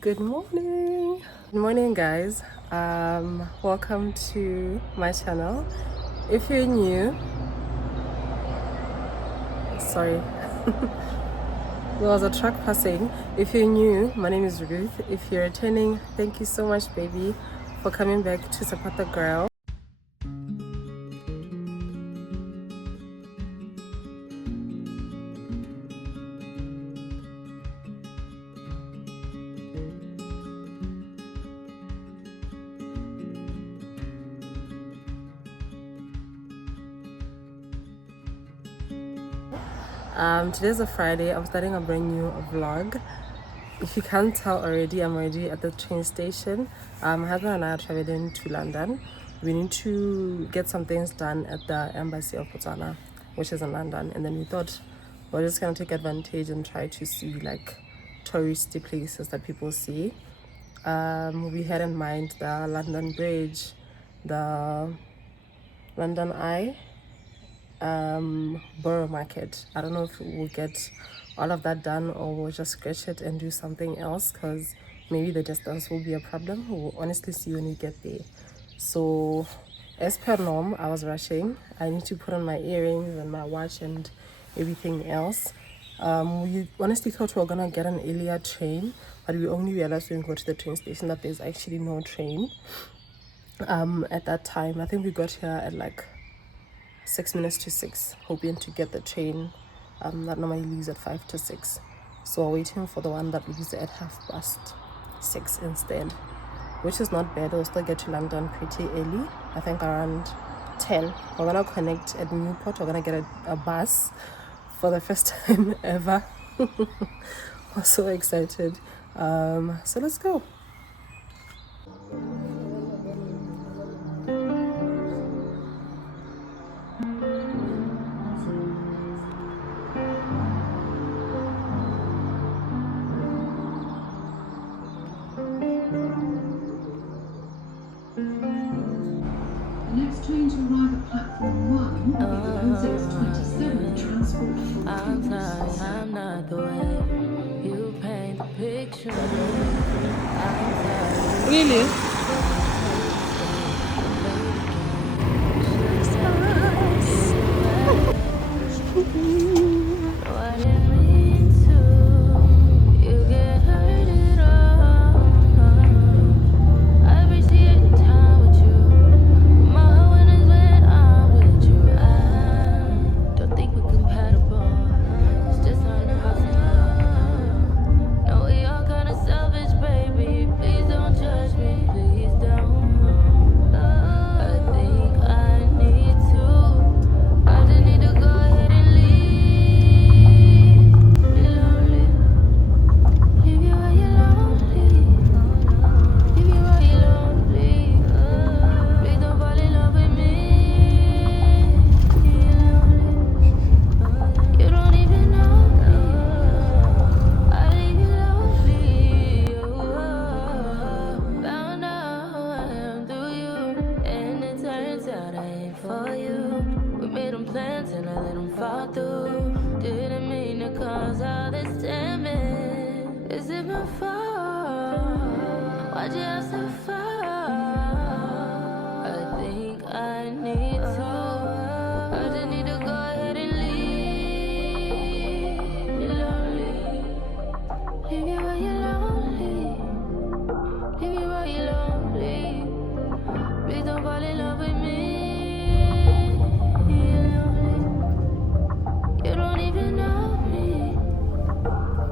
Good morning. Good morning, guys. Welcome to my channel. If you're new, sorry, there was a truck passing. If you're new, my name is Ruth. If you're returning, thank you so much, baby, for coming back to support the girl. Today's a Friday. I'm starting a brand new vlog. If you can't tell already, I'm already at the train station. My husband and I are traveling to London. We need to get some things done at the embassy of Botswana, which is in London. And then we thought we're just gonna take advantage and try to see like touristy places that people see. We had in mind the London Bridge, the London Eye, Borough Market. I don't know if we'll get all of that done or we'll just scratch it and do something else, because maybe the distance will be a problem. We'll honestly see when we get there. So as per norm, I was rushing. I need to put on my earrings and my watch and everything else. We honestly thought we were gonna get an earlier train, but we only realized when we got to the train station that there's actually no train at that time. I think we got here at like 6 minutes to 6, hoping to get the train that normally leaves at 5 to 6. So we're waiting for the one that leaves at 6:30 instead, which is not bad. We'll still get to London pretty early, I think around 10. We're gonna connect at Newport. We're gonna get a bus for the first time ever. I'm so excited. So let's go. Next train to arrive at platform 1 is 0627 Transport for I'm sorry, I'm not the way you paint the picture. I'm sorry. Really? I didn't mean to. You get hurt at all. I appreciate the time with you. My heart is when I'm with you. I don't think we're compatible. It's just not in the house anymore. No, we all kinda selfish, baby. Please don't judge me. Please don't. I think I need to. I just need to go ahead and leave. Be lonely. Leave you where you're lonely. Leave you where you're lonely. Please don't fall in love with me. You're lonely. You don't even know me. I leave you lonely. Found out who I am through you, and it turns out I ain't for you. We made them plans and I let them fall through. Didn't mean to cause all this damage. Is it my fault? Why'd you have to fall? I think I need to. I just need to go ahead and leave. Be lonely. Leave you where you're lonely. Leave you where you're lonely. Please don't fall in love with me. You're lonely. You don't even know me.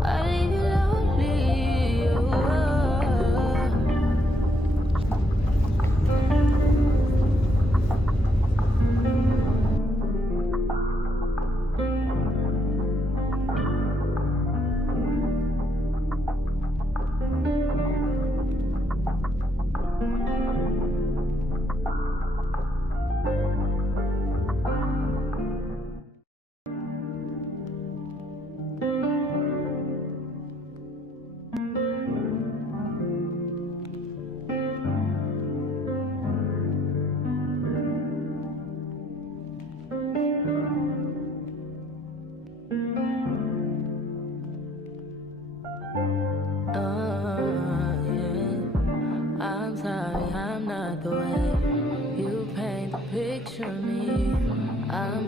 I leave you lonely.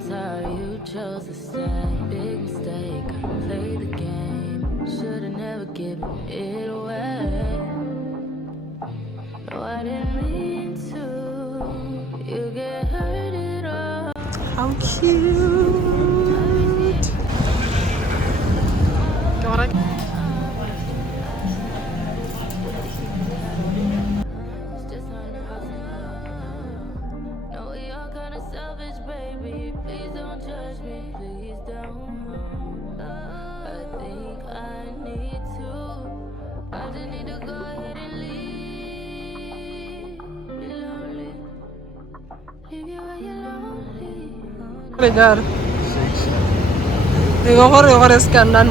I'm sorry you chose to stay. Big mistake, play the game. Should've never given it away. No, I didn't mean to. You get hurt at all. How cute! Got it. It's just not impossible. No, you're kinda selfish, baby. Please don't judge me. Please don't. I think I need to. I just need to go ahead and leave. Be lonely. Leave you where you're lonely. Regar. Digo corre scanan.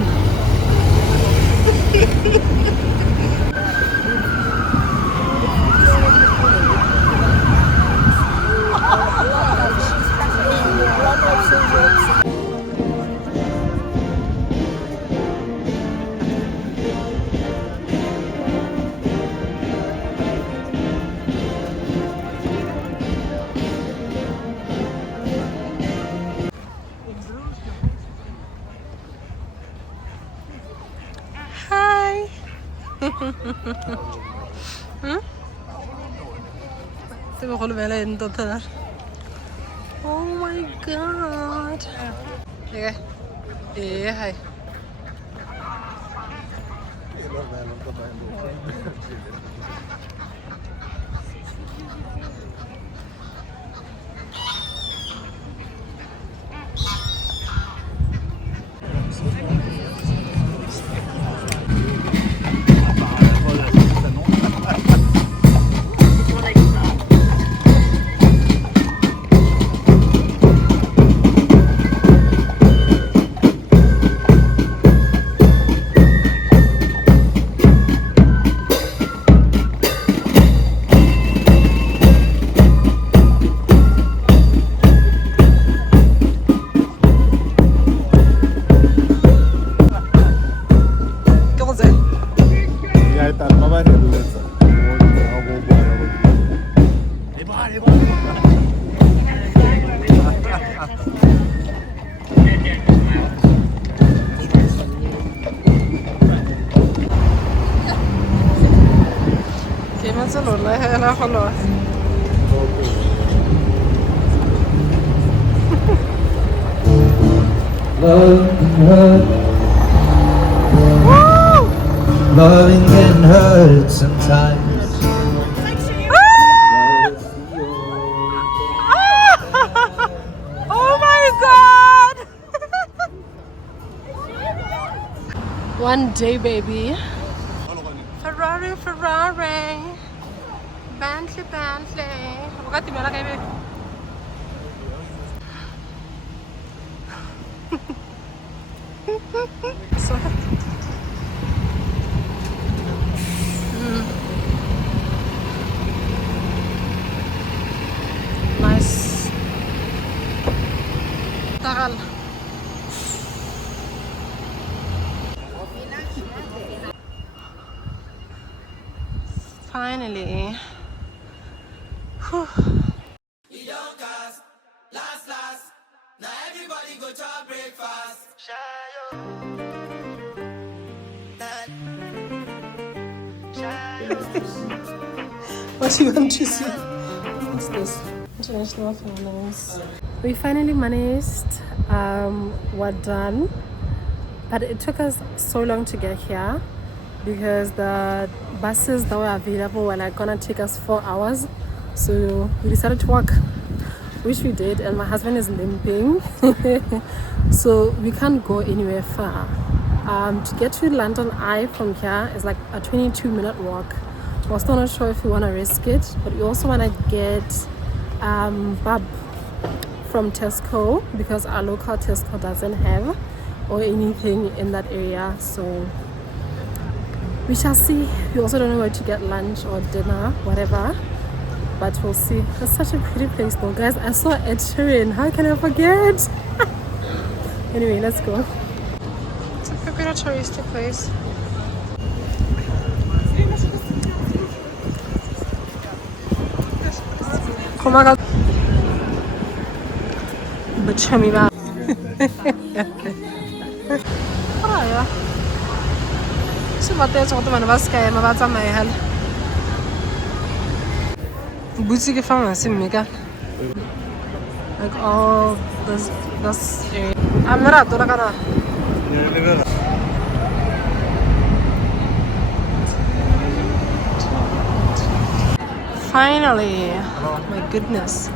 Hi. Oh my god. Okay. Yeah, hi. Loving can hurt sometimes. Oh my god! One day, baby. Ferrari, Ferrari. Bentley, Bentley. Wakati mera kayo, baby. So. Nice. Tagal. Finally. Whew. Now everybody go to breakfast. What do you want to see? What's this? International Finance. We finally managed. We're done. But it took us so long to get here because the buses that were available were like gonna take us 4 hours. So we decided to walk, which we did, and my husband is limping. So we can't go anywhere far. To get to London Eye from here is like a 22-minute walk. We're still not sure if we want to risk it, but we also want to get bab from Tesco because our local Tesco doesn't have or anything in that area. So we shall see. We also don't know where to get lunch or dinner, whatever, but we'll see. It's such a pretty place though, guys. I saw Ed Sheeran. How can I forget? Anyway, let's go. It's like a bit of a touristy place. Oh my god. But chummy ba. Aya. Se batetsa go bana ba ska ema ba tsamaye hela. Butsi ke pharmacy mme ka. Like all this area. I'm not at all. Finally, my goodness.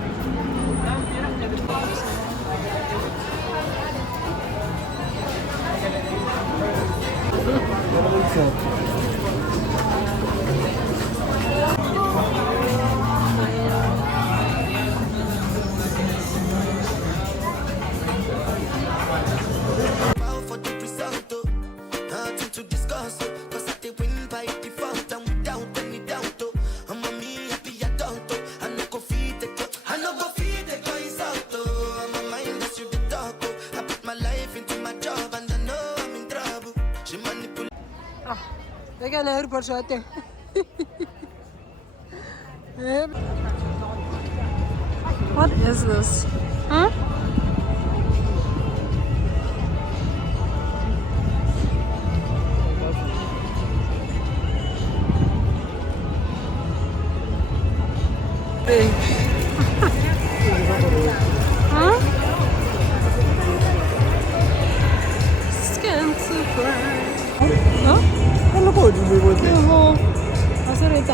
For the result, nothing to discuss, cause I did win by default and without any doubt. I'm a me happy adult, I no go feed the girl, I no go feed the guys out. I'm a mind that's you the dog, I put my life into my job and I know I'm in trouble. She manipulates. They can hear for short. What is this? Huh? Hey. Huh? Skin so bright. Huh? Look what you do with it. I said it.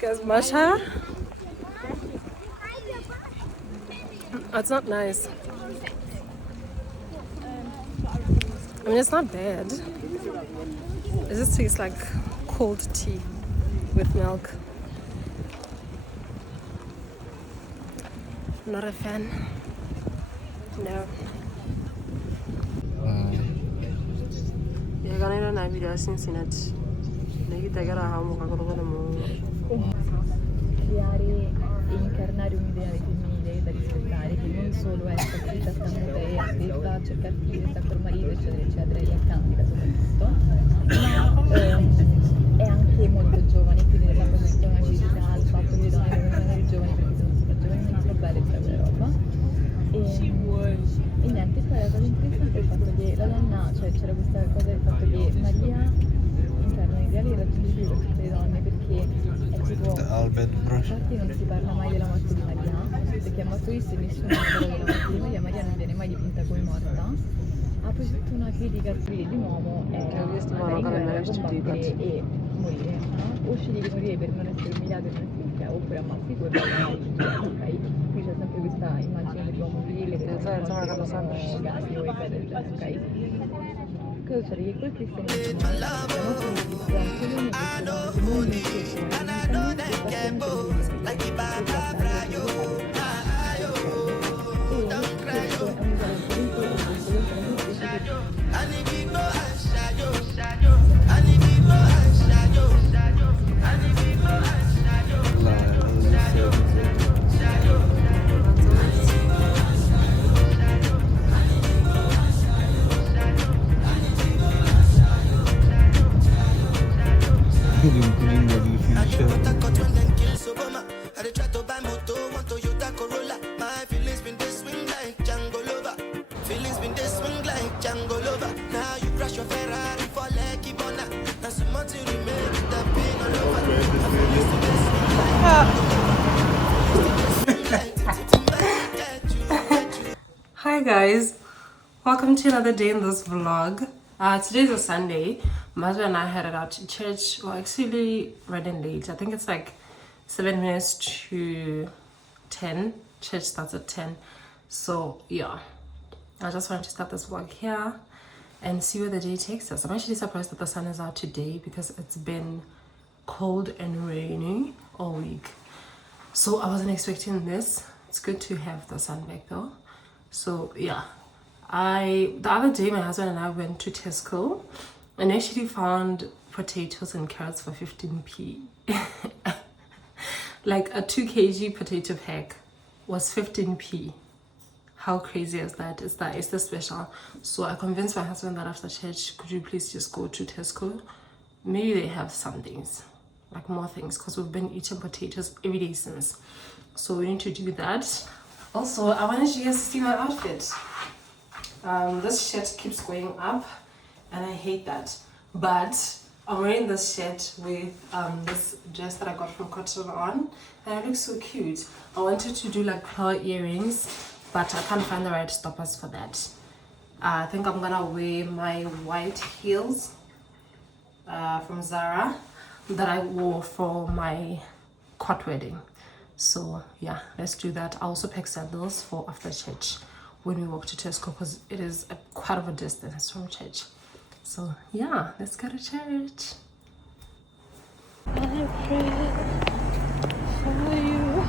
Guys, Matcha. It's not nice. I mean, it's not bad. It just tastes like cold tea with milk. Not a fan. No. You're gonna know video since in it. Creare e incarnare un'idea femminile da rispettare, che non solo è scritta, sta muta e aspetta, cerca attive, sta col marito, eccetera, eccetera, e accandida soprattutto, ma è anche molto giovane, quindi nella posizione acidità, il fatto che le donne devono rimanere giovani perché sono super giovani, non sono belle tutta quella roba. E niente, poi la cosa interessante è il fatto che la donna, cioè c'era questa cosa del fatto che Maria incarna un'ideale irraggiungibile per tutte le donne, perché è tipo, infatti non si parla mai della morte di Maria, perché ha morto visto e nessuno parla della morte di Maria. Maria non viene mai dipinta come morta. Ha poi tutta una critica al stile di un uomo era andare in guerra, combattere e morire, no? O scegli di morire per non essere umiliato e non essere umiliato, oppure ammazzi tu e vai avanti, ok? Qui c'è sempre questa immagine dell'uomo virile che non è gassio e cose del genere, ok? Cosa succede? Che quel cristianesimo è la nostra giustizia, anche lui non Hi guys, welcome to another day in this vlog. Today's a Sunday. Matcha and I headed out to church. Well, actually running late. I think it's like 7 minutes to 10. Church starts at 10. So yeah, I just wanted to start this vlog here and see where the day takes us. I'm actually surprised that the sun is out today because it's been cold and rainy all week. So I wasn't expecting this. It's good to have the sun back though. So yeah, the other day my husband and I went to Tesco and actually found potatoes and carrots for 15p. Like a 2 kg potato pack was 15p. How crazy is that? It's the special. So I convinced my husband that after church, could you please just go to Tesco? Maybe they have some things, like more things, because we've been eating potatoes every day since. So we need to do that. Also, I wanted you guys to see my outfit. This shirt keeps going up and I hate that. But I'm wearing this shirt with this dress that I got from Cotton On, and it looks so cute. I wanted to do like pearl earrings, but I can't find the right stoppers for that. I think I'm gonna wear my white heels from Zara that I wore for my court wedding. So yeah, let's do that. I also pack sandals for after church when we walk to Tesco, because it is quite of a distance from church. So yeah, let's go to church. I pray for you.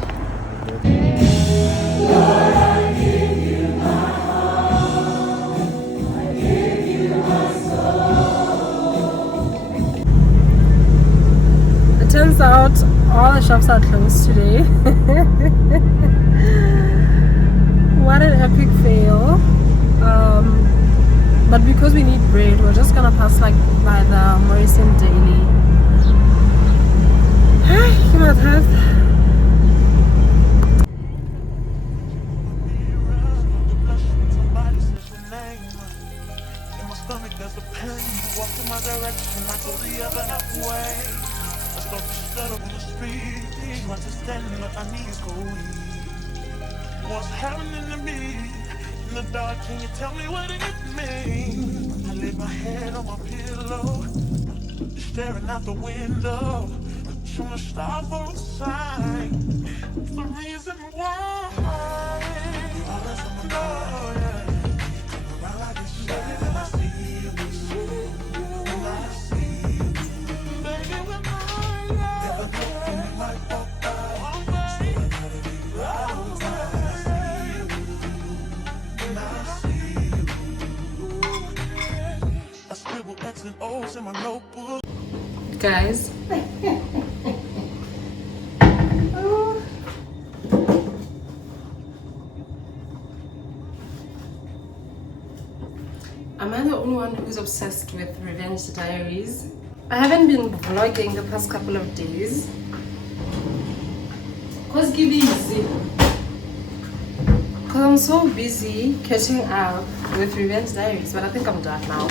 It turns out all the shops are closed today. What an epic fail. But because we need bread, we're just gonna pass like by the Morrison Daily. Come on, There's a pain, you walk in my direction, I go the other way. I start to stutter on the speed, understanding what I need is going. What's happening to me? In the dark, can you tell me what it means? I lay my head on my pillow, staring out the window, trying to stop for a sign. The reason why you always on my mind, yeah. Come around like this, baby, when I see you, when I see you, baby, when I never look in my walk by, so I gotta be right when I see you, when I see you. I scribble X and O's in my notebook. guys. Am I the only one who's obsessed with Revenge Diaries? I haven't been vlogging the past couple of days. Cause I'm so busy catching up with Revenge Diaries, but I think I'm done now.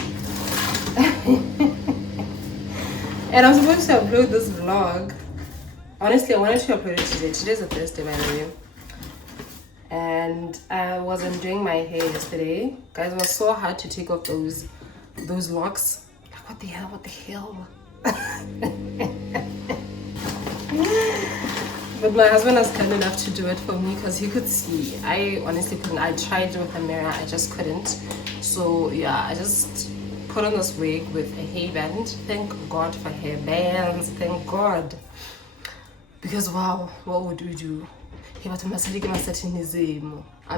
And I'm supposed to upload this vlog. Honestly, I wanted to upload it today. Today's a Thursday, by the way. And I wasn't doing my hair yesterday. Guys, it was so hard to take off those locks. Like, what the hell? But my husband was kind enough to do it for me because he could see. I honestly couldn't. I tried with a mirror, I just couldn't. So yeah, I just put on this wig with a hairband. Thank God for hairbands. Thank God. Because wow, what would we do? I'm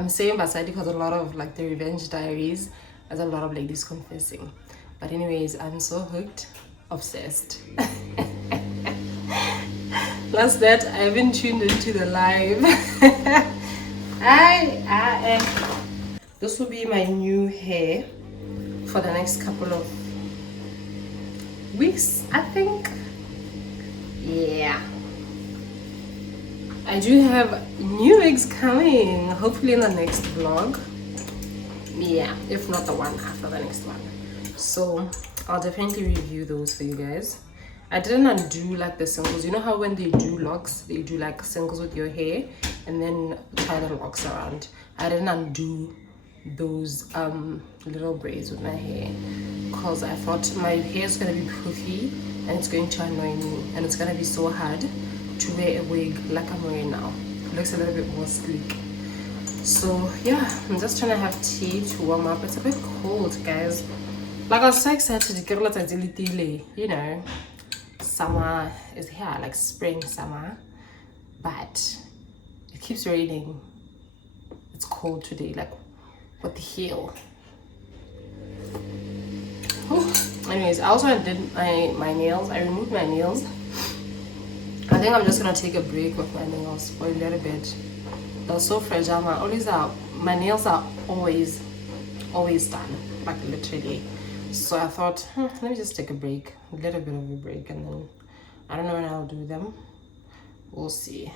saying Basadi because a lot of like the Revenge Diaries, there's a lot of ladies confessing. But anyways, I'm so hooked, obsessed. Plus that, I haven't tuned into the live. This will be my new hair for the next couple of weeks, I think. Yeah. I do have new wigs coming, hopefully in the next vlog. Yeah, if not the one after the next one. So I'll definitely review those for you guys. I didn't undo like the singles. You know how when they do locks, they do like singles with your hair and then tie the locks around. I didn't undo those little braids with my hair because I thought my hair is going to be poofy and it's going to annoy me and it's going to be so hard to wear a wig like I'm wearing now. It looks a little bit more sleek. So yeah, I'm just trying to have tea to warm up. It's a bit cold, guys. Like I was so excited, you know, summer is here, like spring, summer, but it keeps raining. It's cold today, like what the hell. Anyways, I also did my nails. I removed my nails. I think I'm just gonna take a break with my nails for a little bit They're so fragile. My nails are always done, like literally. So I thought, let me just take a break, a little bit of a break, and then I don't know when I'll do them. We'll see.